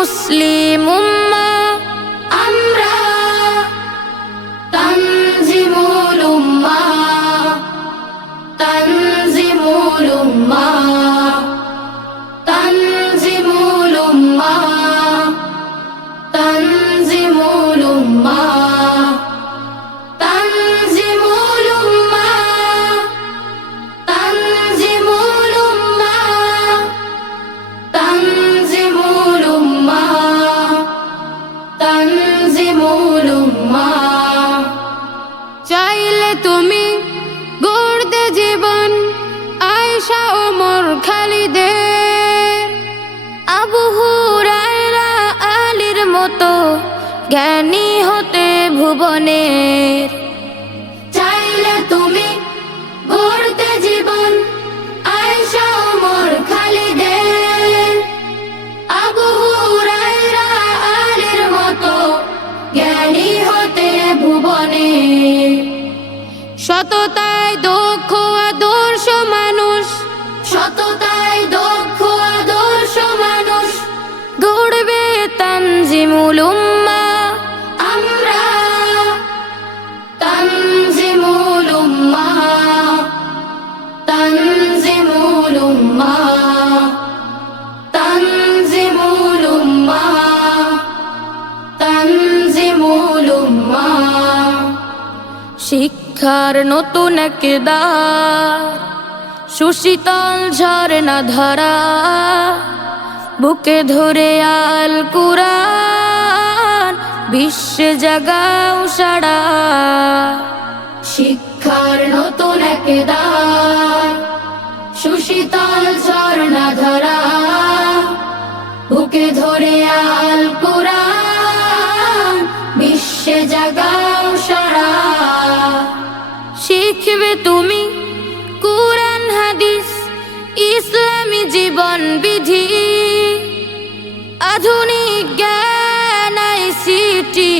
مسلم উম্মা চাইলে তুমি গড়তে জীবন আয়সা ওমর খালিদের। আবু হুরায়রা আলীর মতো জ্ঞানী হতে ভুবনের। চাইলে তুমি সততায় দক্ষ আদর্শ মানুষ। সততায় দক্ষ আদর্শ মানুষ। গড়বে তানজিমুল উম্মা। আমরা তানজিমুল উম্মা। তানজিমুল উম্মা। তানজিমুল শিক্ষার নতুন এক দ্বার। সুশীতল ঝর্ণা ধরা, বুকে ধরে আল কুরআন, বিশ্বে জাগাও সাড়া শিক্ষার নতুন এক দ্বার, সুশীতল ঝর্ণা ধরা, বুকে ধরে আল কুরআন, বিশ্বে সারা শিখবে তুমি কুরআন, হাদিস, ইসলামী জীবন বিধি। আধুনিক জ্ঞান আইসিটি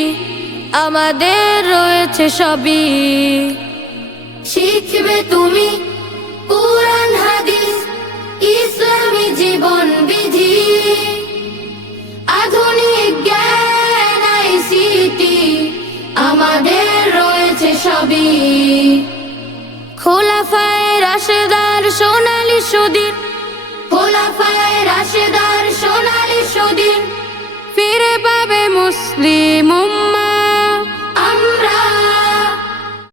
আমাদের রয়েছে সবই। শিখবে তুমি কুরআন, হাদিস, ইসলামী জীবন সোনালী সুদিন। খোলাফায় রাশেদার সোনালী সুদিন। ফিরে পাবে মুসলিম